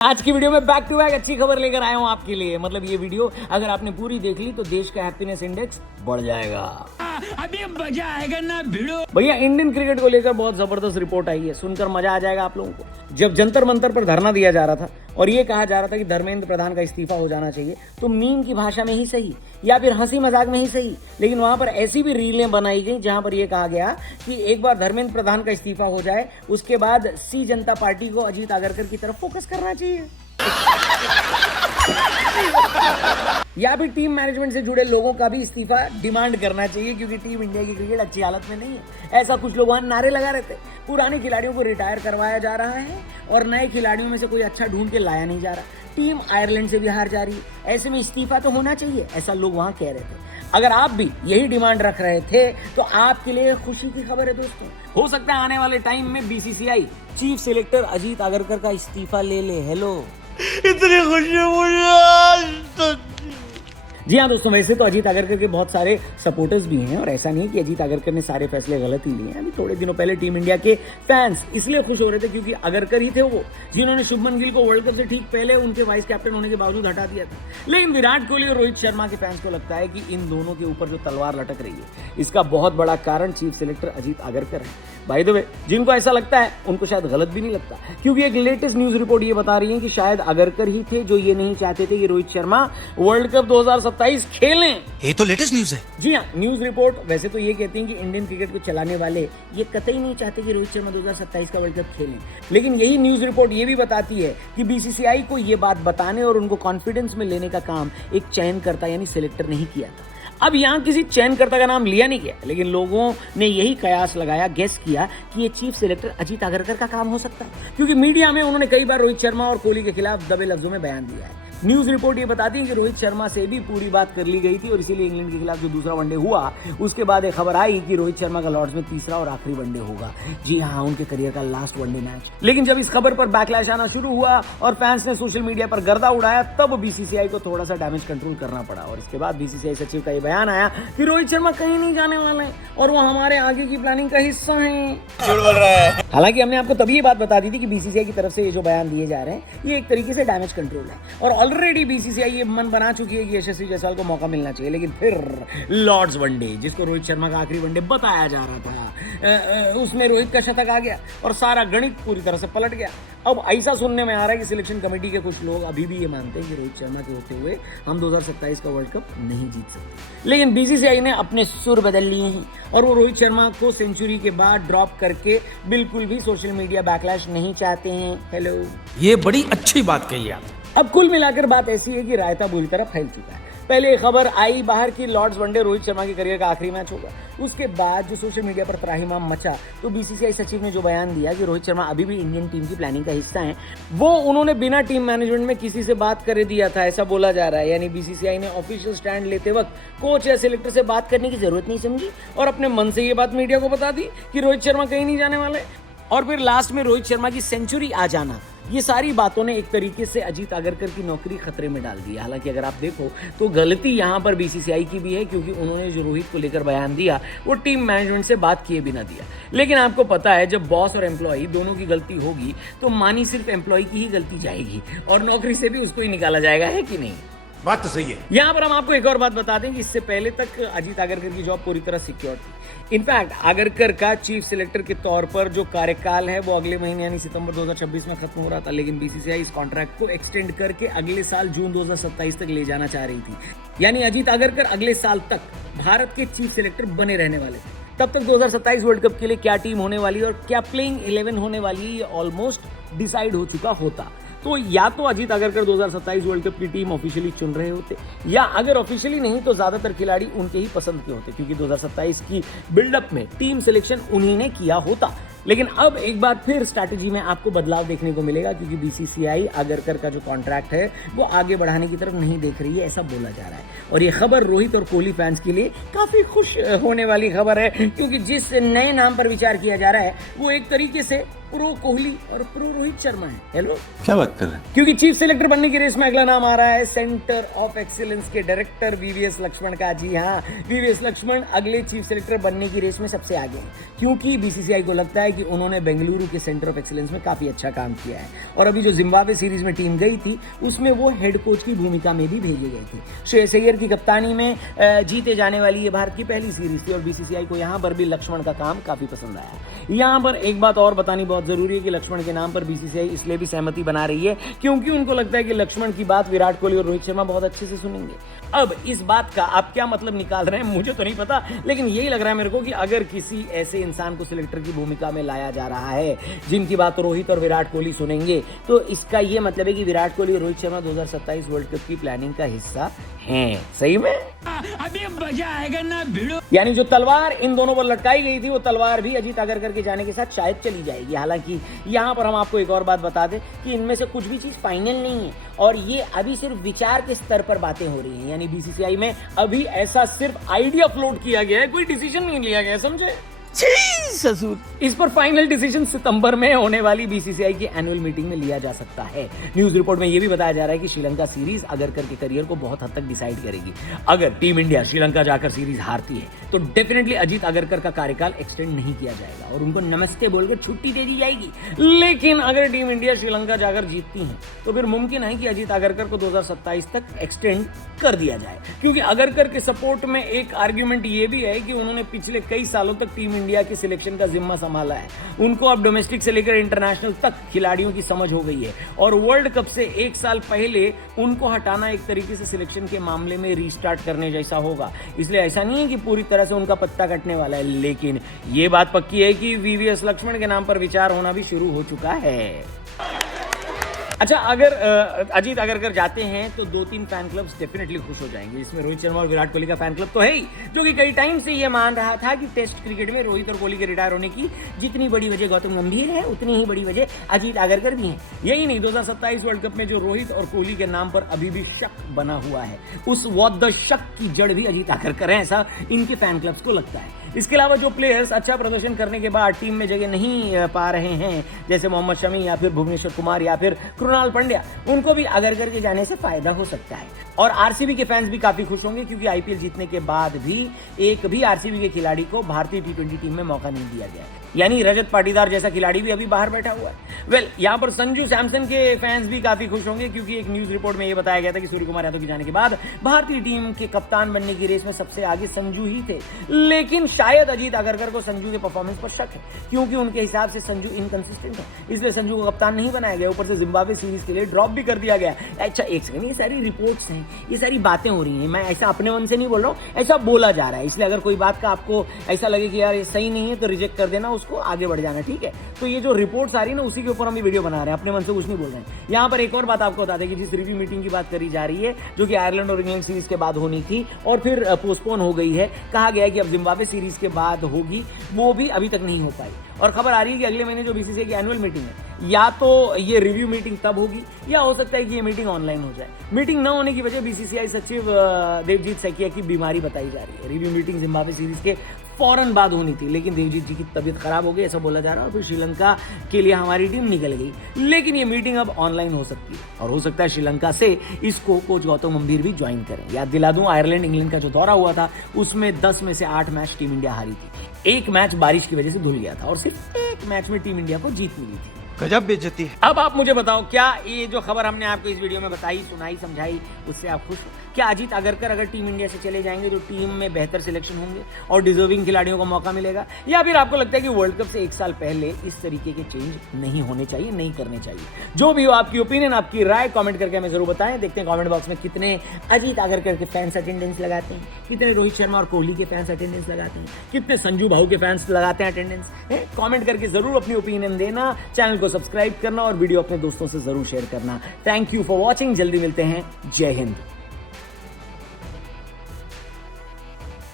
आज की वीडियो में बैक टू बैक अच्छी खबर लेकर आया हूं आपके लिए। मतलब ये वीडियो अगर आपने पूरी देख ली तो देश का हैप्पीनेस इंडेक्स बढ़ जाएगा। अभी मजा आएगा ना भिड़ो। भैया इंडियन क्रिकेट को लेकर बहुत जबरदस्त रिपोर्ट आई है, सुनकर मजा आ जाएगा आप लोगों को। जब जंतर मंतर पर धरना दिया जा रहा था और ये कहा जा रहा था कि धर्मेंद्र प्रधान का इस्तीफा हो जाना चाहिए, तो मीम की भाषा में ही सही या फिर हंसी मजाक में ही सही, लेकिन वहां पर ऐसी भी रीलें बनाई गई जहां पर यह कहा गया कि एक बार धर्मेंद्र प्रधान का इस्तीफा हो जाए उसके बाद सी जनता पार्टी को अजीत आगरकर की तरफ फोकस करना चाहिए या फिर टीम मैनेजमेंट से जुड़े लोगों का भी इस्तीफा डिमांड करना चाहिए, क्योंकि टीम इंडिया की क्रिकेट अच्छी हालत में नहीं है। ऐसा कुछ लोग वहां नारे लगा रहे थे। पुराने खिलाड़ियों को रिटायर करवाया जा रहा है और नए खिलाड़ियों में से कोई अच्छा ढूंढ के लाया नहीं जा रहा। टीम आयरलैंड से भी हार जा रही है, ऐसे में इस्तीफा तो होना चाहिए, ऐसा लोग वहां कह रहे थे। अगर आप भी यही डिमांड रख रहे थे तो आपके लिए खुशी की खबर है दोस्तों, हो सकता है आने वाले टाइम में BCCI chief selector Ajit Agarkar का इस्तीफा ले ले। हेलो, इतनी खुशी मुझे। जी हाँ दोस्तों, वैसे तो अजीत आगरकर के बहुत सारे सपोर्टर्स भी हैं और ऐसा नहीं कि अजीत आगरकर ने सारे फैसले गलत ही लिए हैं। अभी थोड़े दिनों पहले टीम इंडिया के फैंस इसलिए खुश हो रहे थे क्योंकि आगरकर ही थे वो जिन्होंने शुभमन गिल को वर्ल्ड कप से ठीक पहले उनके वाइस कैप्टन होने के बावजूद हटा दिया था। लेकिन विराट कोहली और रोहित शर्मा के फैंस को लगता है कि इन दोनों के ऊपर जो तलवार लटक रही है इसका बहुत बड़ा कारण चीफ सिलेक्टर अजीत आगरकर है। बाय द वे, जिनको ऐसा लगता है उनको शायद गलत भी नहीं लगता, क्योंकि एक लेटेस्ट न्यूज रिपोर्ट ये बता रही है कि शायद आगरकर ही थे जो ये नहीं चाहते थे कि रोहित शर्मा वर्ल्ड कप 2027 खेलें। ये तो लेटेस्ट न्यूज है। जी हाँ, न्यूज रिपोर्ट वैसे तो ये कहती है कि इंडियन क्रिकेट को चलाने वाले ये कतई नहीं चाहते कि रोहित शर्मा 2027 का वर्ल्ड कप खेलें, लेकिन यही न्यूज रिपोर्ट ये भी बताती है कि बीसीसीआई को ये बात बताने और उनको कॉन्फिडेंस में लेने का काम एक चयनकर्ता यानी सिलेक्टर नहीं किया था। अब यहाँ किसी चयनकर्ता का नाम लिया नहीं गया, लेकिन लोगों ने यही कयास लगाया, गेस किया कि ये चीफ सिलेक्टर अजीत आगरकर का काम हो सकता है, क्योंकि मीडिया में उन्होंने कई बार रोहित शर्मा और कोहली के खिलाफ दबे लफ्जों में बयान दिया है। न्यूज रिपोर्ट ये बताती है कि रोहित शर्मा से भी पूरी बात कर ली गई थी और इसीलिए इंग्लैंड के खिलाफ जो दूसरा वनडे हुआ उसके बाद एक खबर आई कि रोहित शर्मा का लॉर्ड्स में तीसरा और आखिरी वनडे होगा। जी हाँ, उनके करियर का लास्ट वनडे मैच। लेकिन जब इस खबर पर बैकलैश आना शुरू हुआ और फैंस ने सोशल मीडिया पर गर्दा उड़ाया, तब बीसीसीआई को थोड़ा सा डैमेज कंट्रोल करना पड़ा और इसके बाद बीसीसीआई सचिव का ये बयान आया कि रोहित शर्मा कहीं नहीं जाने वाले और वो हमारे आगे की प्लानिंग का हिस्सा है। झूठ बोल रहा है। हालांकि हमने आपको तभी ये बात बता दी थी कि बीसीसीआई की तरफ से ये जो बयान दिए जा रहे हैं ये एक तरीके से डैमेज कंट्रोल है और ऑलरेडी बीसीसीआई ये मन बना चुकी है कि यशस्वी जायसवाल को मौका मिलना चाहिए। लेकिन फिर लॉर्ड्स वनडे, जिसको रोहित शर्मा का आखिरी वनडे बताया जा रहा था, उसमें रोहित का शतक आ गया और सारा गणित पूरी तरह से पलट गया। अब ऐसा सुनने में आ रहा है कि सिलेक्शन कमेटी के कुछ लोग अभी भी ये मानते हैं कि रोहित शर्मा के होते हुए हम 2027 का वर्ल्ड कप नहीं जीत सकते। लेकिन बीसीसीआई ने अपने सुर बदल लिए हैं और वो रोहित शर्मा को सेंचुरी के बाद ड्रॉप करके बिल्कुल भी सोशल मीडिया बैकलैश नहीं चाहते हैं। हेलो, ये बड़ी अच्छी बात कही आप। अब कुल मिलाकर बात ऐसी है कि रायता बुरी तरह फैल चुका है। पहले खबर आई बाहर की लॉर्ड्स वनडे रोहित शर्मा के करियर का आखिरी मैच होगा। उसके बाद जो सोशल मीडिया पर त्राहिमाम मचा, तो बीसीसीआई सचिव ने जो बयान दिया कि रोहित शर्मा अभी भी इंडियन टीम की प्लानिंग का हिस्सा हैं, वो उन्होंने बिना टीम मैनेजमेंट में किसी से बात करे दिया था, ऐसा बोला जा रहा है। यानी बीसीसीआई ने ऑफिशियल स्टैंड लेते वक्त कोच या सिलेक्टर से बात करने की जरूरत नहीं समझी और अपने मन से ये बात मीडिया को बता दी कि रोहित शर्मा कहीं नहीं जाने वाले। और फिर लास्ट में रोहित शर्मा की सेंचुरी आ जाना, ये सारी बातों ने एक तरीके से अजीत आगरकर की नौकरी खतरे में डाल दी। हालांकि अगर आप देखो तो गलती यहाँ पर बीसीसीआई की भी है, क्योंकि उन्होंने जो रोहित को लेकर बयान दिया वो टीम मैनेजमेंट से बात किए बिना दिया। लेकिन आपको पता है जब बॉस और एम्प्लॉय दोनों की गलती होगी तो मानी सिर्फ एम्प्लॉय की ही गलती जाएगी और नौकरी से भी उसको ही निकाला जाएगा, है कि नहीं? बात तो सही है। यहाँ पर हम आपको एक और बात बता दें कि इससे पहले तक अजीत आगरकर की जॉब पूरी तरह सिक्योर थी। इनफैक्ट आगरकर का चीफ सिलेक्टर के तौर पर जो कार्यकाल है वो अगले महीने यानी सितंबर 2026 में खत्म हो रहा था, लेकिन बीसीसीआई इस कॉन्ट्रैक्ट को एक्सटेंड करके अगले साल जून 2027 तक ले जाना चाह रही थी। यानी अजीत आगरकर अगले साल तक भारत के चीफ सिलेक्टर बने रहने वाले थे। तब तक 2027 वर्ल्ड कप के लिए क्या टीम होने वाली है और क्या प्लेइंग 11 होने वाली है, ये ऑलमोस्ट डिसाइड हो चुका होता। तो या तो अजीत आगरकर 2027 वर्ल्ड कप की टीम ऑफिशियली चुन रहे होते, या अगर ऑफिशियली नहीं तो ज्यादातर खिलाड़ी उनके ही पसंद के होते, क्योंकि 2027 की बिल्डअप में टीम सिलेक्शन उन्हीं ने किया होता। लेकिन अब एक बार फिर स्ट्रैटेजी में आपको बदलाव देखने को मिलेगा, क्योंकि बीसीसीआई आगरकर का जो कॉन्ट्रैक्ट है वो आगे बढ़ाने की तरफ नहीं देख रही है, ऐसा बोला जा रहा है। और ये खबर रोहित और कोहली फैंस के लिए काफी खुश होने वाली खबर है, क्योंकि जिस नए नाम पर विचार किया जा रहा है वो एक तरीके से प्रो कोहली और प्रो रोहित शर्मा है। हेलो, क्या बात कर रहे हैं? क्योंकि चीफ सेलेक्टर बनने की रेस में अगला नाम आ रहा है सेंटर ऑफ एक्सीलेंस के डायरेक्टर वीवीएस लक्ष्मण का। जी हाँ, वीवीएस लक्ष्मण अगले चीफ सेलेक्टर बनने की रेस में सबसे आगे हैं, क्योंकि बीसीसीआई को लगता है कि उन्होंने बेंगलुरु के सेंटर ऑफ एक्सीलेंस में काफी अच्छा काम किया है। और अभी जो जिम्बाब्वे सीरीज में टीम गई थी उसमें वो हेड कोच की भूमिका में भी भेजे गए थे। श्रेयस अय्यर की कप्तानी में जीते जाने वाली ये भारत की पहली सीरीज थी और बीसीसीआई को यहाँ पर भी लक्ष्मण का काम काफी पसंद आया। यहाँ पर एक बात और बतानी बहुत जरूरी है कि लक्ष्मण के नाम पर बीसीसीआई इसलिए भी सहमति बना रही है क्योंकि उनको लगता है कि लक्ष्मण की बात विराट कोहली और रोहित शर्मा बहुत अच्छे से सुनेंगे। अब इस बात का आप क्या मतलब निकाल रहे हैं मुझे तो नहीं पता, लेकिन यही लग रहा है मेरे को कि अगर किसी ऐसे इंसान को सिलेक्टर की भूमिका में लाया जा रहा है जिनकी बात रोहित और विराट कोहली सुनेंगे, तो इसका ये मतलब है कि विराट कोहली और रोहित शर्मा 2027 वर्ल्ड कप की प्लानिंग का हिस्सा हैं। सही में अभी मजा आएगा ना भिड़ो। यानी जो तलवार इन दोनों पर लटकाई गई थी वो तलवार भी अजीत आगरकर के जाने के साथ शायद चली जाएगी। हालांकि यहाँ पर हम आपको एक और बात बता दें कि इनमें से कुछ भी चीज फाइनल नहीं है और ये अभी सिर्फ विचार के स्तर पर बातें हो रही हैं। यानी बीसीसीआई में अभी ऐसा सिर्फ आइडिया फ्लोट किया गया है, कोई डिसीजन नहीं लिया गया, समझे? ससुर। इस पर फाइनल डिसीजन सितंबर में होने वाली बीसीसीआई की एनुअल मीटिंग में लिया जा सकता है। न्यूज रिपोर्ट में यह भी बताया जा रहा है कि श्रीलंका सीरीज आगरकर के करियर को बहुत हद तक डिसाइड करेगी। अगर टीम इंडिया श्रीलंका जाकर सीरीज हारती है तो डेफिनेटली अजीत आगरकर का कार्यकाल एक्सटेंड नहीं किया जाएगा और उनको नमस्ते बोलकर छुट्टी दे दी जाएगी। लेकिन अगर टीम इंडिया श्रीलंका जाकर जीतती है तो फिर मुमकिन है कि अजीत आगरकर को 2027 तक एक्सटेंड कर दिया जाए, क्योंकि आगरकर के सपोर्ट में एक आर्ग्यूमेंट ये भी है कि उन्होंने पिछले कई सालों तक टीम इंडिया के सिलेक्शन का जिम्मा संभाला है। उनको अब डोमेस्टिक से लेकर इंटरनेशनल तक खिलाड़ियों की समझ हो गई है और वर्ल्ड कप से एक साल पहले उनको हटाना एक तरीके से सिलेक्शन के मामले में रीस्टार्ट करने जैसा होगा। इसलिए ऐसा नहीं है कि पूरी तरह से उनका पत्ता कटने वाला है, लेकिन ये बात पक्की है कि वीवीएस लक्ष्मण के नाम पर विचार होना भी शुरू हो चुका है। अच्छा, अगर अजीत आगरकर जाते हैं तो 2-3 फैन क्लब्स डेफिनेटली खुश हो जाएंगे। इसमें रोहित शर्मा और विराट कोहली का फैन क्लब तो है ही, जो कि कई टाइम से ये मान रहा था कि टेस्ट क्रिकेट में रोहित और कोहली के रिटायर होने की जितनी बड़ी वजह गौतम गंभीर है उतनी ही बड़ी वजह अजीत आगरकर भी है। यही नहीं, 2027 वर्ल्ड कप में जो रोहित और कोहली के नाम पर अभी भी शक बना हुआ है, उस व्हाट शक की जड़ भी अजीत आगरकर है, ऐसा इनके फैन क्लब्स को लगता है। इसके अलावा जो प्लेयर्स अच्छा प्रदर्शन करने के बाद टीम में जगह नहीं पा रहे हैं, जैसे मोहम्मद शमी या फिर भुवनेश्वर कुमार या फिर कृणाल पंड्या, उनको भी आगरकर के जाने से फायदा हो सकता है। और आरसीबी के फैंस भी काफी खुश होंगे क्योंकि आईपीएल जीतने के बाद भी एक भी आरसीबी के खिलाड़ी को भारतीय टी20 टीम में मौका नहीं दिया गया, यानी रजत पाटीदार जैसा खिलाड़ी भी अभी बाहर बैठा हुआ है। यहाँ पर संजू सैमसन के फैंस भी काफी खुश होंगे क्योंकि एक न्यूज रिपोर्ट में यह बताया गया था कि सूर्य कुमार यादव के जाने के बाद भारतीय टीम के कप्तान बनने की रेस में सबसे आगे संजू ही थे। लेकिन शायद अजीत आगरकर को संजू के परफॉर्मेंस पर शक है क्योंकि उनके हिसाब से संजू इनकंसिस्टेंट है, इसलिए संजू को कप्तान नहीं बनाया गया। ऊपर से जिम्बाब्वे सीरीज के लिए ड्रॉप भी कर दिया गया। अच्छा, एक सेकंड, ये सारी रिपोर्ट्स हैं, ये सारी बातें हो रही हैं, मैं ऐसा अपने मन से नहीं बोल रहा हूँ, ऐसा बोला जा रहा है। इसलिए अगर कोई बात का आपको ऐसा लगे कि यार ये सही नहीं है तो रिजेक्ट कर देना, उसको आगे बढ़ जाना, ठीक है? तो ये जो रिपोर्ट्स आ रही है ना, उसी के ऊपर हम ये वीडियो बना रहे हैं, अपने मन से कुछ नहीं बोल रहे हैं। यहाँ पर एक और बात आपको बता दें कि जिस रिव्यू मीटिंग की बात करी जा रही है, जो कि आयरलैंड और इंग्लैंड सीरीज के बाद होनी थी और फिर पोस्टपोन हो गई है, कहा गया है कि अब जिम्बाब्वे सीरीज के बाद होगी, वो भी अभी तक नहीं हो पाई। और खबर आ रही है कि अगले महीने जो बीसीसीआई की एनुअल मीटिंग है, या तो ये रिव्यू मीटिंग तब होगी या हो सकता है कि ये मीटिंग ऑनलाइन हो जाए। मीटिंग न होने की वजह बीसीसीआई सचिव देवजीत सैकिया की बीमारी बताई जा रही है। रिव्यू मीटिंग जिम्बाब्वे सीरीज के फौरन बाद होनी थी, लेकिन देवजीत जी की तबीयत खराब हो गई ऐसा बोला जा रहा है और फिर श्रीलंका के लिए हमारी टीम निकल गई। लेकिन ये मीटिंग अब ऑनलाइन हो सकती है और हो सकता है श्रीलंका से इसको कोच गौतम गंभीर भी ज्वाइन करें। याद दिला दूं, आयरलैंड इंग्लैंड का जो दौरा हुआ था उसमें 10 में से 8 मैच टीम इंडिया हारी थी। एक मैच बारिश की वजह से धुल गया था और सिर्फ एक मैच में टीम इंडिया को जीत मिली थी। गजब बेइज्जती है। अब आप मुझे बताओ, क्या ये जो खबर हमने आपको इस वीडियो में बताई, सुनाई, समझाई, उससे आप खुश हो? क्या अजीत आगरकर अगर टीम इंडिया से चले जाएंगे तो टीम में बेहतर सिलेक्शन होंगे और डिजर्विंग खिलाड़ियों को मौका मिलेगा, या फिर आपको लगता है कि वर्ल्ड कप से एक साल पहले इस तरीके के चेंज नहीं होने चाहिए, नहीं करने चाहिए? जो भी हो, आपकी ओपिनियन, आपकी राय कमेंट करके हमें जरूर बताएं। देखते हैं कमेंट बॉक्स में कितने अजीत आगरकर के फैंस अटेंडेंस लगाते हैं, कितने रोहित शर्मा और कोहली के फैंस अटेंडेंस लगाते हैं, कितने संजू भाऊ के फैंस लगाते हैं अटेंडेंस। कमेंट करके जरूर अपनी ओपिनियन देना, चैनल को सब्सक्राइब करना और वीडियो अपने दोस्तों से जरूर शेयर करना। थैंक यू फॉर वॉचिंग, जल्दी मिलते हैं। जय हिंद।